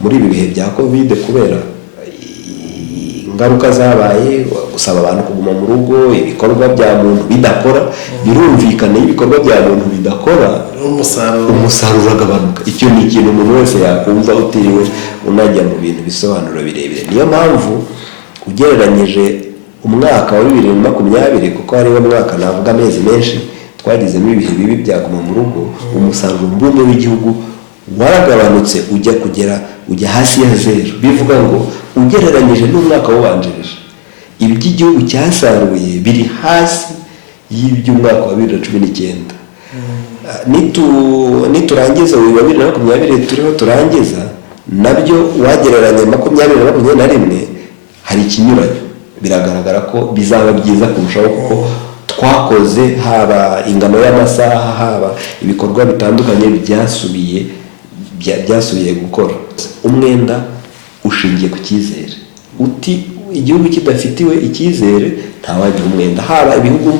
muri ibi bihe bya covid kubera ingaruka zabaye, gusaba abantu kuguma mu rugo, ibikorwa bya muntu bidakora, birumvikana ibikorwa bya muntu bidakora, umusaruro uragabanuka. Icyo ni ikintu umuntu wese yakumva utiriwe unajya mu bintu bisobanuro birebire. Niyo mpamvu ugereranyije umwaka wa 2020 kuko hariho mwaka navuga amezi menshi twagizemo ibihe bibi byaguma mu rugo, umusaruro mbumbe w'igihugu waragabanutse ujya hasi ya zero. Bivuga ngo ugereranyije n'umwaka wabanjirije, iby'igihugu cyasaruye biri hasi y'iby'umwaka wa 2019. Niturangiza uyu wa 2020 turiho turangiza, nabyo wagereranya 2021 hari ikinyuranyo. Biragaragara ko bizaba byiza kurushaho kuko twakoze, haba ingano y'amasaha, haba ibikorwa bitandukanye byasubiye gukora. Umwenda ushingiye ku cyizere. Igihugu kidafitiwe icyizere ntawagira umwenda, haba ibihugu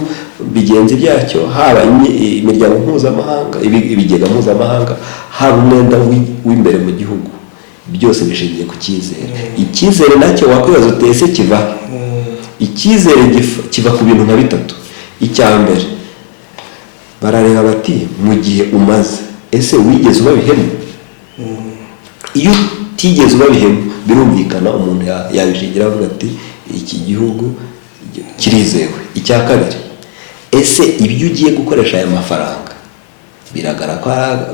bigenzi byacyo, haba imiryango mpuzamahanga, ibigega mpuzamahanga, haba umwenda w'imbere mu gihugu, byose bishingiye ku cyizere. Icyizere nacyo wakwibaza utese kiva. Icyizere kiva ku bintu nka bitatu. Icya mbere, barareba bati mu gihe umaze, ese wigeze ubabihemu? Iyo utigeze ubabihemu, birumvikana umuntu yabishingira avuga ati iki gihugu kirizewe. Icya kabiri, ese ibyo ugiye gukoresha aya mafaranga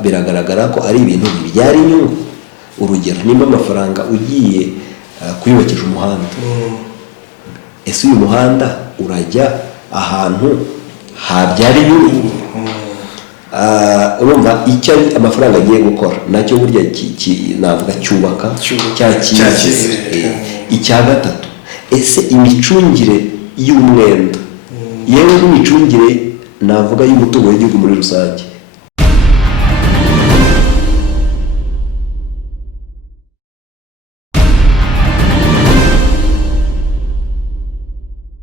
biragaragara ko ari ibintu bibyara inyungu. Urugero, nimba amafaranga ugiye kuyubakisha umuhanda, ese uyu muhanda urajya ahantu habyara inyungu? Urumva icyo amafaranga agiye gukora nacyo burya navuga cyubaka cya cyizere. Icya gatatu, ese imicungire y'umwenda, yewe n'imicungire navuga y'umutungo w'igihugu muri rusange.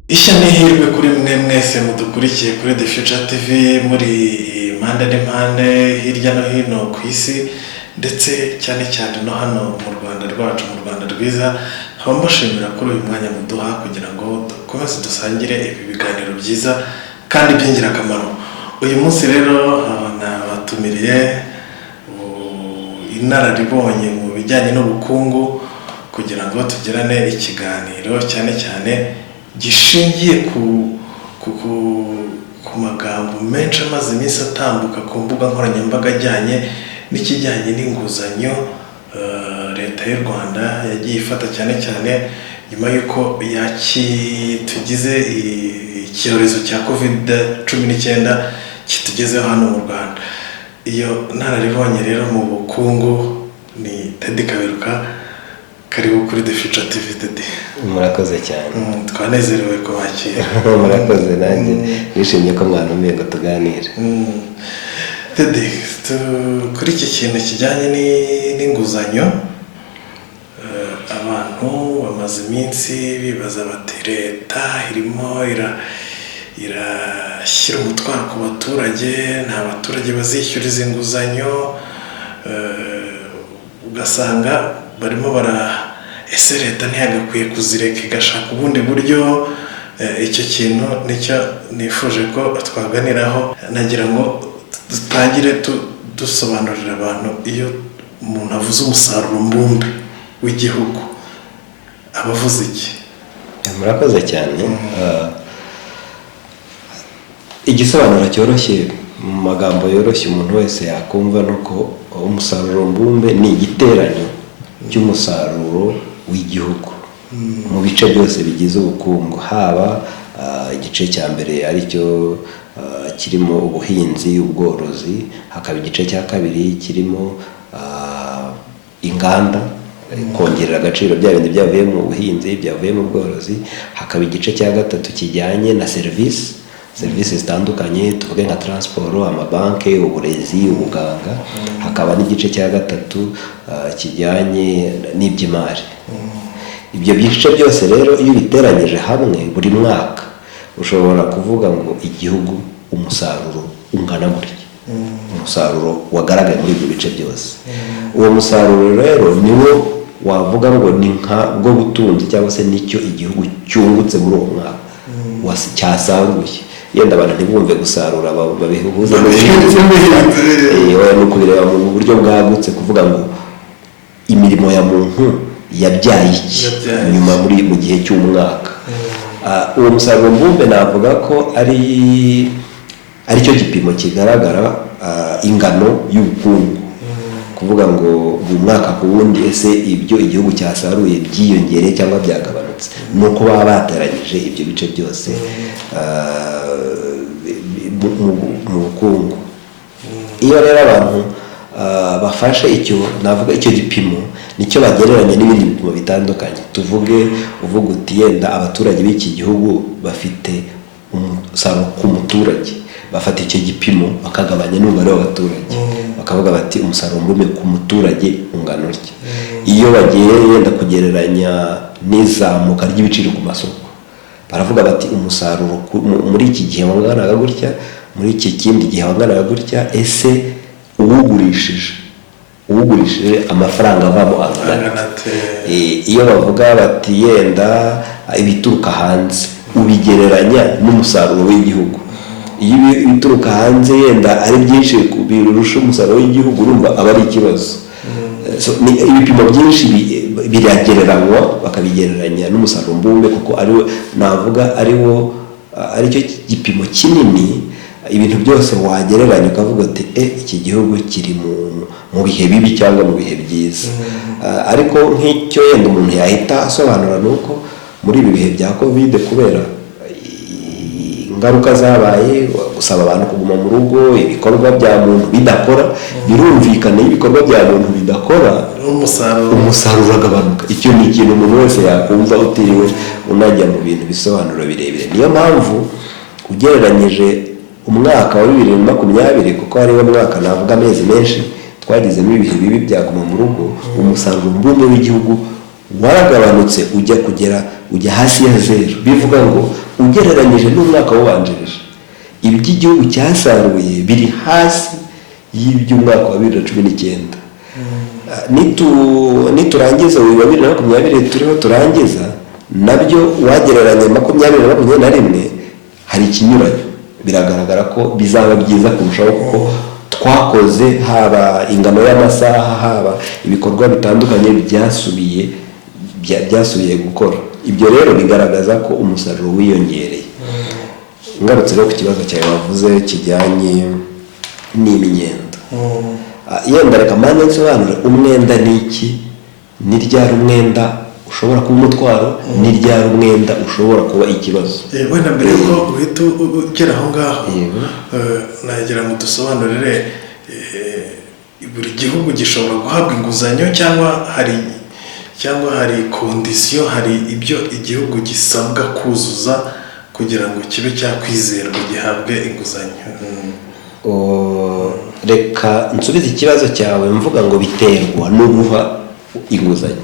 Ishya n'ihirwe kuri mwe mwese mudukurikiye kuri The Future TV, muri impande n'impande, hirya no hino ku isi, ndetse cyane cyane no hano mu Rwanda rwacu, mu Rwanda rwiza. Nkaba mbashimira kuri uyu mwanya muduha kugira ngo dukomeze dusangire ibi biganiro byiza kandi by'ingirakamaro. Uyu munsi rero nabatumiriye inararibonye mu bijyanye n'ubukungu kugira ngo tugirane ikiganiro cyane cyane gishingiye ku magambo menshi amaze iminsi atambuka ku mbuga nkoranyambaga ajyanye n'ikijyanye n'inguzanyo leta y'u Rwanda yagiye ifata cyane cyane nyuma y'uko tugize icyorezo cya COVID-19 kitugezeho hano mu Rwanda. Iyo nararibonye rero mu bukungu ni Teddy Kaberuka. Karibu kuri The Future TV Teddy. Murakoze cyane. Twanezerewe ko bakira. Murakoze nanjye nishimiye ko mwantumiye ngo tuganire. Teddy, kuri iki kintu kijyanye n'inguzanyo, abantu bamaze iminsi bibaza bati leta irimo irashyira umutwaro ku baturage, nta baturage bazishyura izi nguzanyo, ugasanga barimo ese leta ntiyagakwiye kuzireka igashaka ubundi buryo. Icyo kintu nicyo nifuje ko twaganiraho. Nagira ngo dutangire dusobanurira abantu, iyo umuntu avuze umusaruro mbumbe w'igihugu aba avuze iki? Murakoze cyane. Igisobanuro cyoroshye mu magambo yoroshye umuntu wese yakumva nuko umusaruro mbumbe ni igiteranyo cy'umusaruro w'igihugu mu bice byose bigize ubukungu, haba igice cya mbere aricyo kirimo ubuhinzi, ubworozi, hakaba igice cya kabiri kirimo inganda, kongerera agaciro bya bindi byavuye mu buhinzi, byavuye mu bworozi, hakaba igice cya gatatu kijyanye na serivisi zitandukanye, tuvuge nka transport, amabanki, uburezi, ubuganga, hakaba n'igice cya gatatu kijyanye n'iby'imari. Ibyo bice byose rero iyo biteranyije hamwe buri mwaka ushobora kuvuga ngo igihugu umusaruro ungana gutya. umusaruro wagaragaye muri ibyo bice byose. Uwo musaruro rero niwo wavuga ngo ni nka bwo butunzi cyangwa se nicyo igihugu cyungutse muri uwo mwaka cyasaruye. Yenda abantu ntibumve gusarura babihuze no kubireba mu buryo bwagutse, kuvuga ngo imirimo ya muntu yabyaye iki nyuma mu gihe cy'umwaka. Uwo musaruro mbumbe navuga ko ari cyo gipimo kigaragara ingano y'ubukungu, kuvuga ngo mu mwaka ku wundi ese ibyo igihugu cyasaruye byiyongereye cyangwa byagabanutse, nuko baba bateranyije ibyo bice byose mu bukungu. Iyo rero abantu bafashe navuga icyo gipimo nicyo bagereranya n'ibindi bipimo bitandukanye. uvuga uti yenda abaturage b'iki gihugu bafite umusaruro ku muturage, bafata icyo gipimo bakagabanya n'umubare w'abaturage, bakavuga bati umusaruro mbumbe ku muturage ungana utya. Iyo bagiye yenda kugereranya n'izamuka ry'ibiciro ku masoko, baravuga bati umusaruro muri iki gihe wanganaga gutya, muri iki kindi gihe wanganaga gutya, ese uwugurishije amafaranga avamo angana. Iyo bavuga bati yenda ibituruka hanze, ubigereranya n'umusaruro w'igihugu. Iyo ibituruka hanze yenda ari byinshi birusha umusaruro w'igihugu, urumva aba ari ikibazo. Ibipimo byinshi biragereranywa bakabigereranya n'umusaruro mbumbe, kuko navuga aricyo gipimo kinini ibintu byose wagereranya ukavuga ati iki gihugu kiri mu bihe bibi cyangwa mu bihe byiza. Ariko nk'icyo yenda umuntu yahita asobanura ni uko muri ibi bihe bya covid, kubera ingaruka zabaye, gusaba abantu kuguma mu rugo, ibikorwa bya muntu bidakora, birumvikana iyo ibikorwa bya muntu bidakora umusaruro uragabanuka. Icyo ni ikintu umuntu wese yakumva utiriwe unajya mu bintu bisobanuro birebire. Niyo mpamvu ugereranyije umwaka wa 2020, kuko ariwo mwaka navuga amezi menshi twagizemo ibihe bibi byaguma mu rugo, umusaruro mbumbe w'igihugu waragabanutse ujya hasi ya zero. Bivuga ngo ugereranyije n'umwaka wabanjirije, iby'igihugu cyasaruye biri hasi y'iby'umwaka wa 2019. Niturangiza uyu wa 2020 turiho turangiza, nabyo wagereranya 2021 hari ikinyuranyo. Biragaragara ko bizaba byiza kurushaho, kuko twakoze haba ingano y'amasaha, haba ibikorwa bitandukanye byasubiye gukora. Ibyo rero bigaragaza ko umusaruro wiyongereye. Ngarutse rero ku kibazo cyawe wavuze kijyanye n'imyenda, yenda reka mpande nsobanure umwenda ni iki, ni ryari umwenda ushobora kuba umutwaro, ni ryari umwenda ushobora kuba ikibazo. Wenda mbere yuko uhita ugera aho ngaho, nagira ngo dusobanurire buri gihugu gishobora guhabwa inguzanyo cyangwa hari kondisiyo, hari ibyo igihugu gisabwa kuzuza kugira ngo kibe cyakwizerwa gihabwe inguzanyo. Reka nsubize ikibazo cyawe mvuga ngo biterwa n'uguha inguzanyo,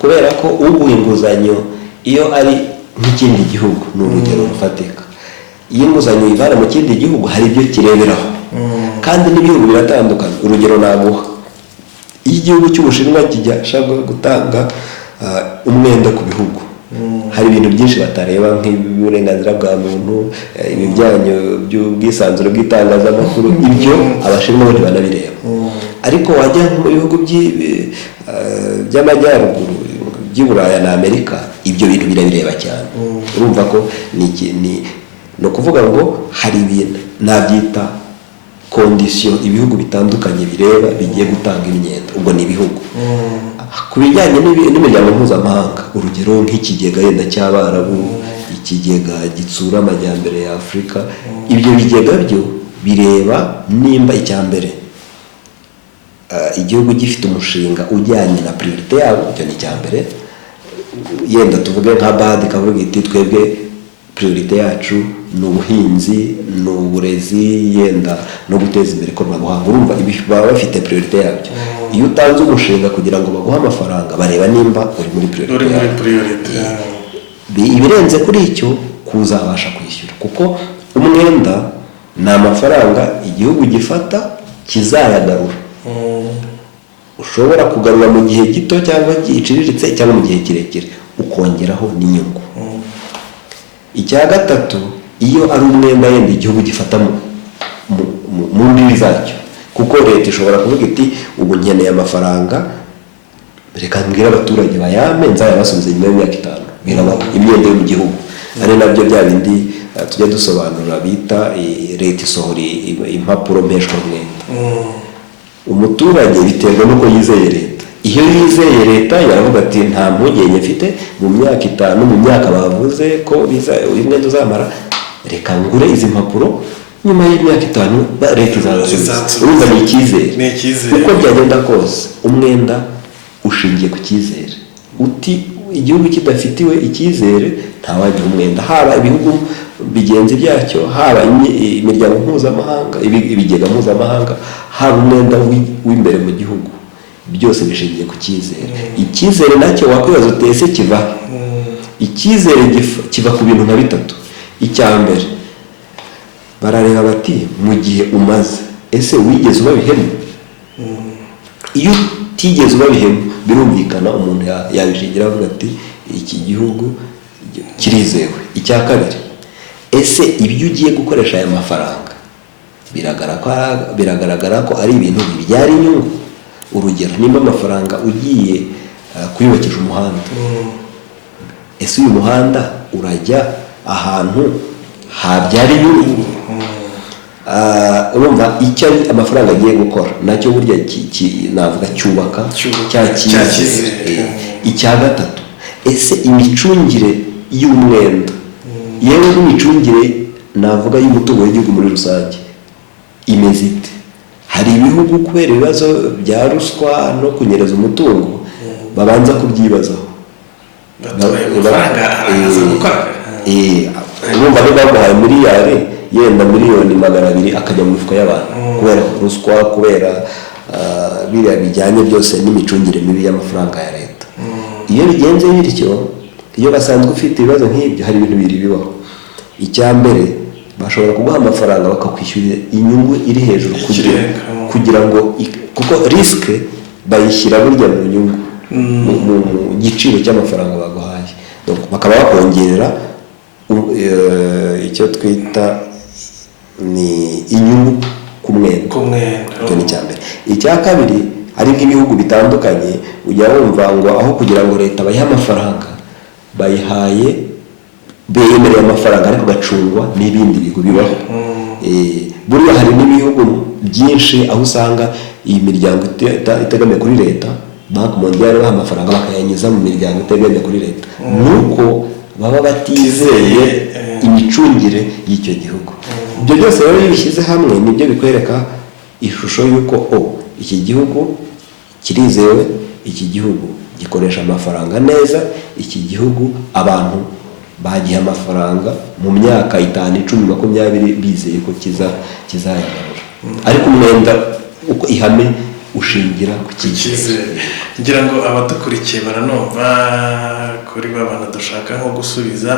kubera ko uguha inguzanyo iyo ari nk'ikindi gihugu, ni urugero rufatika. Iyo inguzanyo ivana mu kindi gihugu hari ibyo kireberaho, kandi n'ibihugu biratandukanye. Urugero naguha, iyo igihugu cy'Ubushinwa kijyashaka gutanga umwenda ku bihugu, hari ibintu byinshi batareba nk'uburenganzira bwa muntu, ibijyanye by'ubwisanzure bw'itangazamakuru, ibyo Abashinwa bo ntibanabireba. Ariko wajya mu bihugu by'amajyaruguru by'i Buraya na Amerika, ibyo bintu birabireba cyane. Urumva ko ni ukuvuga ngo hari ibintu nabyita kondisiyo ibihugu bitandukanye bireba bigiye gutanga imyenda. Ubwo ni ibihugu. Ku bijyanye n'imiryango mpuzamahanga, urugero nk'ikigega yenda cy'Abarabu, ikigega gitsura amajyambere ya Afurika, ibyo bigega byo bireba nimba icya mbere igihugu gifite umushinga ujyanye na priorite yabo, icyo ni icya mbere. Yenda tuvuge nka BAD ikavuga iti twebwe priorite yacu ni ubuhinzi, ni uburezi, yenda no guteza imbere ikoranabuhanga. Urumva baba bafite priorite yabyo. Iyo utanze umushinga kugira ngo baguhe amafaranga, bareba nimba uri muri priorite. Ibirenze kuri icyo kuzabasha kwishyura, kuko umwenda ni amafaranga igihugu gifata kizayagarura, ushobora kugarura mu gihe gito cyangwa giciriritse cyangwa mu gihe kirekire ukongeraho n'inyungu. Icya gatatu, iyo ari umwenda yenda igihugu gifata mu ndimi zacyo, kuko leta ishobora kuvuga iti ubu nkeneye amafaranga, reka mbwira abaturage bayame nzayabasubiza nyuma y'imyaka 5, biraba imyenda yo mu gihugu. Ari nabyo bya bindi tujya dusobanura bita leta isohora impapuro mpeshwamwenda. Umuturage biterwa n'uko yizeye leta. Iyo yizeye leta yaravuga ati nta mpungenge mfite mu myaka 5, mu myaka bavuze ko uyu mwenda uzamara, reka ngure izi mpapuro, nyuma y'imyaka 5 leta izasubiza. Urumva ni icyizere. Uko byagenda kose umwenda ushingiye ku cyizere. Uti igihugu kidafitiwe icyizere ntawagira umwenda, haba ibihugu bigenzi byacyo, haba imiryango mpuzamahanga, ibigega mpuzamahanga, haba umwenda w'imbere mu gihugu, byose bishingiye ku cyizere. Icyizere nacyo wakwibaza utese kiva. Icyizere kiva ku bintu nka 3. Icya mbere, barareba bati mu gihe umaze, ese wigeze ubabihemu? Iyo utigeze ubabihemu birumvikana umuntu yabishingira avuga ati iki gihugu kirizewe. Icya kabiri, ese ibyo ugiye gukoresha aya mafaranga biragaragara ko ari ibintu bibyara inyungu. Urugero, nimba amafaranga ugiye kuyubakisha umuhanda, ese uyu muhanda urajya ahantu habyara inyungu? Urumva icyo amafaranga agiye gukora nacyo burya navuga cyubaka cya cyizere. Icya gatatu, ese imicungire y'umwenda, yewe n'imicungire navuga y'umutungo w'igihugu muri rusange imeze ite? Hari ibihugu kubera ibibazo bya ruswa no kunyereza umutungo babanza kubyibazaho. Urumva niba baguhaye miliyari, yenda miliyoni 200 akajya mu mifuka y'abantu kubera ruswa, kubera biriya bijyanye byose n'imicungire mibi y'amafaranga ya leta. Iyo bigenze bityo, iyo basanzwe ufite ibibazo nk'ibyo, hari ibintu biri bibaho. Icya mbere, bashobora kuguha amafaranga bakakwishyurira inyungu iri hejuru kugira ngo, kuko risike bayishyira burya mu nyungu, mu giciro cy'amafaranga baguhaye, bakaba bakongerera icyo twita ni inyungu ku mwenda. Icyo ni icya mbere. Icya kabiri, ari nk'ibihugu bitandukanye ujya wumva ngo aho kugira ngo leta bayihe amafaranga, bayihaye bemereye amafaranga ariko gacungwa n'ibindi bigo bibaho. Buriya hari n'ibihugu byinshi aho usanga iyi miryango itegamiye kuri leta, Banki Mondiale baha amafaranga bakayanyiza mu miryango itegamiye kuri leta, nuko baba batizeye imicungire y'icyo gihugu. Ibyo byose rero iyo bishyize hamwe nibyo bikwereka ishusho y'uko iki gihugu kirizewe, iki gihugu gikoresha amafaranga neza, iki gihugu abantu bagiye amafaranga mu myaka 5, 10, 20 bizeye ko kizayagarura. Ariko umwenda uko ihame ushingira ku cyizere. Ngira ngo abadukurikiye baranumva kuri babana dushaka nko gusubiza,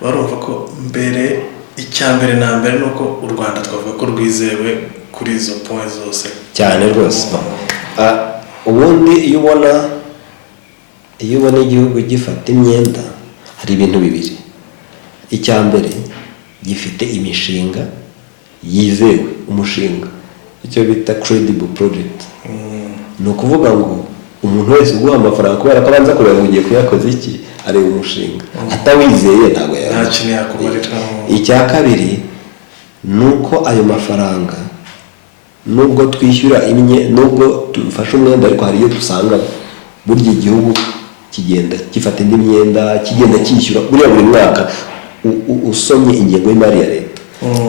barumva ko mbere, icyambere na mbere nuko u Rwanda twavuga ko rwizewe kuri izo point zose cyane rwose. Ubundi iyo ubona igihugu gifata imyenda, hari ibintu bibiri. Icyambere, gifite imishinga yizewe, umushinga icyo bita credible project. Ni ukuvuga ngo umuntu wese uguha amafaranga kubera ko abanza kureba ugiye kuyakoza iki, areba umushinga, atawizeye ntabwo yakumarira. Icya kabiri, nuko ayo mafaranga nubwo twishyura nubwo dufashe umwenda, ariko hari iyo dusanga burya igihugu kigenda gifata indi myenda, kigenda cyishyura buriya buri mwaka. Usomye ingengo y'imari ya leta,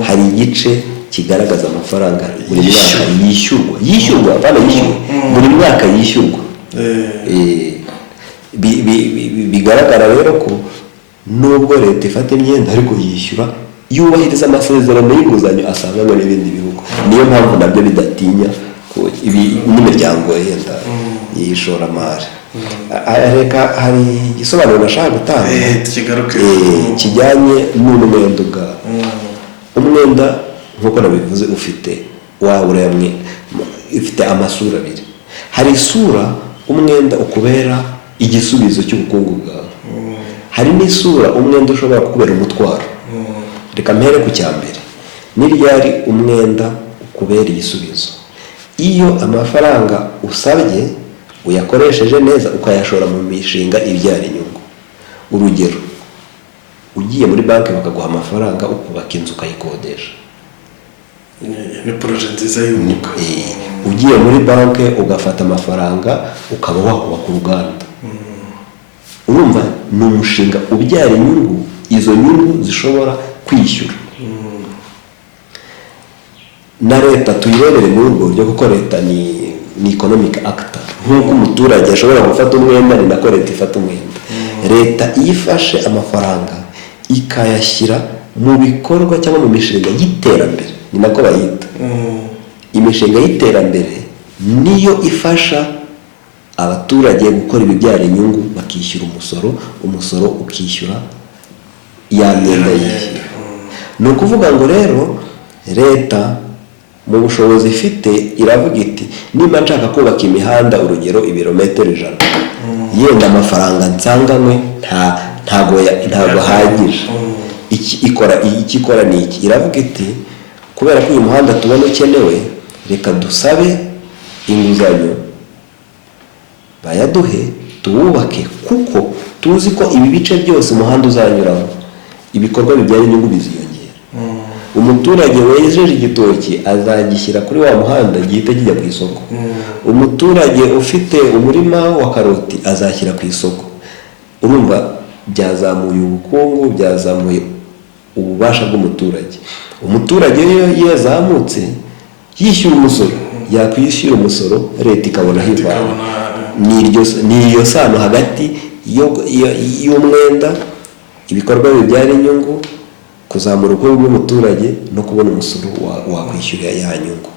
hari igice kigaragaza amafaranga buri mwaka yishyurwa buri mwaka yishyurwa. Bigaragara rero ko nubwo leta ifata imyenda ariko yishyura, yubahiriza amasezerano y'inguzanyo asanganywe n'ibindi bihugu. Niyo mpamvu nabyo bidatinya n'imiryango yenda y'ishoramari. Reka hari igisobanuro nashaka gutanga kijyanye n'umwenda ubwawo. Umwenda nk'uko nabivuze ufite ufite amasura abiri. Hari isura umwenda ukubera igisubizo cy'ubukungu bwawe, hari n'isura umwenda ushobora kukubera umutwaro. Reka mpere ku cya mbere, ni ryari umwenda ukubera igisubizo? Iyo amafaranga usabye uyakoresheje neza ukayashora mu mishinga ibyara inyungu. Urugero, ugiye muri banki bakaguha amafaranga ukubaka inzu ukayikodesha, ni poroje nziza y'ubukwe. Ugiye muri banki ugafata amafaranga ukaba wakubaka uruganda. Urumva ni umushinga ubyara inyungu, izo nyungu zishobora kwishyura. Na leta tuyirebere muri urwo buryo, kuko leta ni economic actor. Nk'uko umuturage ashobora gufata umwenda, ni nako leta ifata umwenda. Leta iyo ifashe amafaranga ikayashyira mu bikorwa cyangwa mu mishinga y'iterambere, ni nako bayita. Imishinga y'iterambere niyo ifasha abaturage gukora ibibyara inyungu, bakishyura umusoro ukishyura ya myenda yishyura. Ni ukuvuga ngo rero leta mu bushobozi ifite iravuga iti, niba nshaka kubaka imihanda, urugero ibirometero 100, yenda amafaranga nsanganywe ntago ahagije. Ikikora ni iki? Iravuga iti, kubera ko uyu muhanda tubona ukenewe, reka dusabe inguzanyo bayaduhe tuwubake, kuko tuzi ko ibi bice byose umuhanda uzanyuramo ibikorwa bibyara inyungu biziyongera. Umuturage wejeje igitoki azagishyira kuri wa muhanda gihita kijya ku isoko. Umuturage ufite umurima wa karoti azashyira ku isoko. Urumva byazamuye ubukungu, byazamuye ububasha bw'umuturage. Umuturage iyo yazamutse yishyura umusoro, yakwishyura umusoro, leta ikabona hivana. Ni iyo sano hagati y'umwenda, ibikorwa bibyara inyungu, kuzamura ubukungu bw'umuturage no kubona umusoro wakwishyura ya nyungu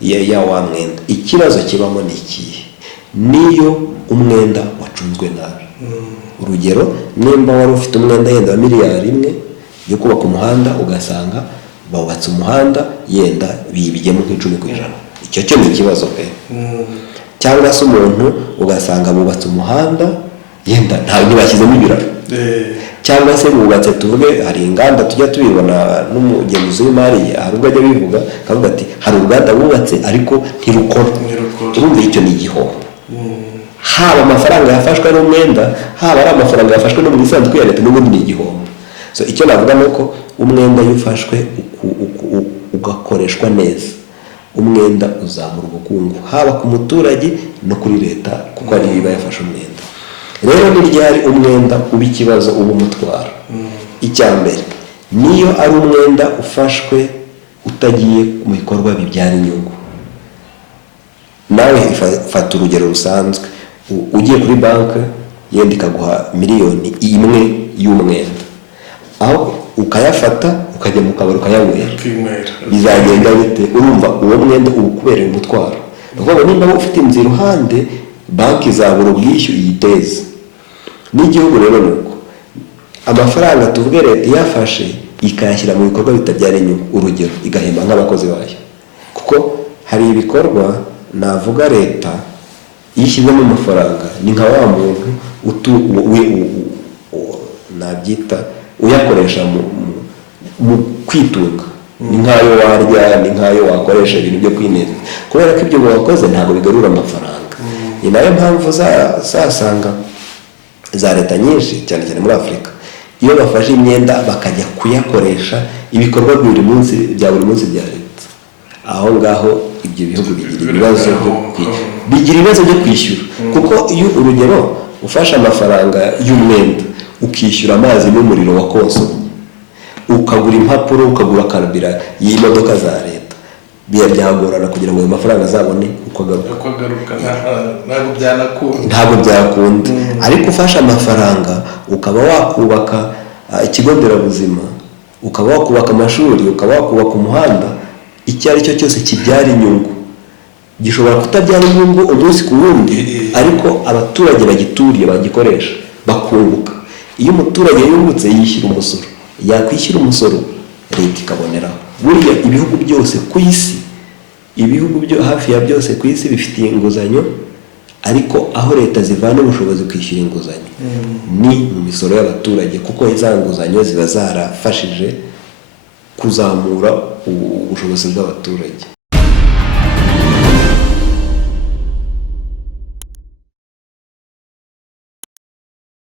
ya wa mwenda. Ikibazo kibamo ni ikihe? Niyo umwenda wacunzwe nabi. Urugero, nimba wari ufite umwenda yenda wa miliyari 1 yo kubaka umuhanda, ugasanga bawubatse umuhanda yenda bibigemo nk'10%. Icyo cyo ni ikibazo pe. Cyangwa se umuntu ugasanga bubatse umuhanda yenda ntibashyizemo ibiraro. Cyangwa se bubatse, tuvuge hari inganda tujya tubibona n'umugenzuzi w'imari hari ubwo ajya bivuga, akavuga ati hari uruganda bubatse ariko ntirukora. Urumva icyo ni igihombo. Haba amafaranga yafashwe n'umwenda, haba ari amafaranga yafashwe no mu isanduku ya leta, n'ubundi ni igihombo. So icyo navuga ni uko umwenda yufashwe ugakoreshwa neza, umwenda uzamura ubukungu haba ku muturage no kuri leta, kuko ari iba yafashe umwenda. Rero ni ryari umwenda uba ikibazo, uba umutwaro? Icya mbere, niyo ari umwenda ufashwe utagiye mu bikorwa bibyara inyungu. Nawe fata urugero rusanzwe, ugiye kuri banki yenda ikaguha miliyoni 1 y'umwenda, aho ukayafata ukajya mu kabari ukayanywera, bizagenda bite? Urumva uwo mwenda ukubereye umutwaro. Nukuvuga nimba ufite inzu iruhande, banki izabura ubwishyu iyiteze. N'igihugu rero nuko amafaranga tuvuge leta yafashe ikayashyira mu bikorwa bitabyara inyungu, urugero igahemba nk'abakozi bayo, kuko hari ibikorwa navuga leta yishyizemo amafaranga ni nka wa muntu nabyita uyakoresha mu kwitunga, ni nkayo warya, ni nkayo wakoresha ibintu byo kwineza, kubera ko ibyo wakoze ntabwo bigarura amafaranga. Ni nayo mpamvu zasanga za leta nyinshi cyane cyane muri Afurika, iyo bafashe imyenda bakajya kuyakoresha ibikorwa bya buri munsi bya leta, aho ngaho ibyo bihugu bigira ibibazo byo kwishyura. Kuko iyo urugero ufashe amafaranga y'umwenda ukishyura amazi n'umuriro wakonsomye, ukagura impapuro, ukagura karabira y'imodoka za leta, byagorana kugira ngo ayo mafaranga azabone uko agaruka. Ntabwo byakunda. Ariko ufashe amafaranga ukaba wakubaka ikigo nderabuzima, ukaba wakubaka amashuri, ukaba wakubaka umuhanda, icyo ari cyo cyose kibyara inyungu. Gishobora kutabyara inyungu umunsi ku wundi, ariko abaturage bagituriye bagikoresha bakunguka. Iyo umuturage yungutse yishyura umusoro, yakwishyura umusoro leta ikaboneraho. Buriya ibihugu byose ku isi, hafi ya byose ku isi bifitiye inguzanyo, ariko aho leta zivana ubushobozi kwishyura inguzanyo ni mu misoro y'abaturage, kuko za nguzanyo ziba zarafashije kuzamura ubushobozi bw'abaturage.